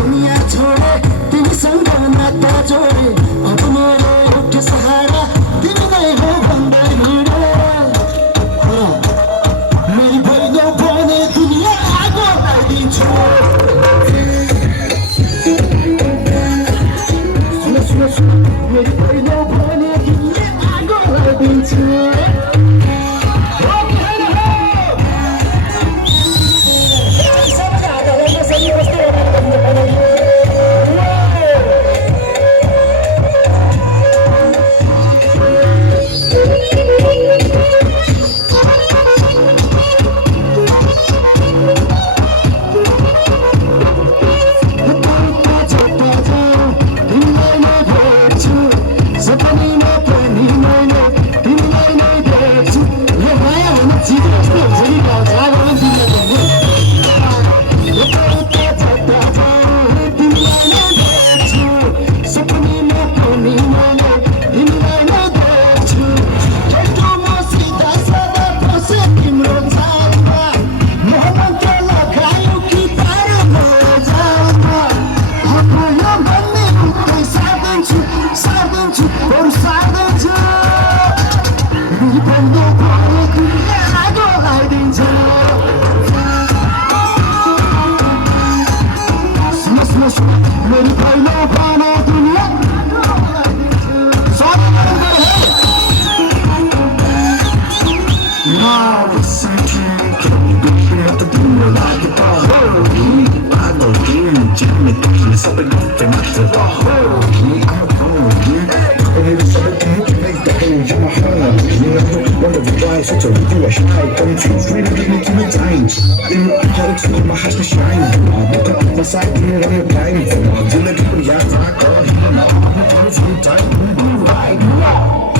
दुनिया छोडे तिमीसँग नाता जोडे अब मेरो एउटा सहारा तिमी नै हो भन्दै हिँडे मेरी भइनौ भने दुनिया आगो लगाइदिन्छु मेरी भइनौ भने दुनिया आगो लगाइदिन्छु मेरी भइनौ भने दुनिया Now it's searching, can you be here to do it like it all? I know you, Jimmy, it's up and up and up to the whole. I'm a fool, and it's something to make the whole in my heart. You know, wonder why such a you are shy, don't you? Really give me time. In my heart, my heart to shine. Look up my side, here on your time. Till the people, yeah, I call him. I'm going to time, right now.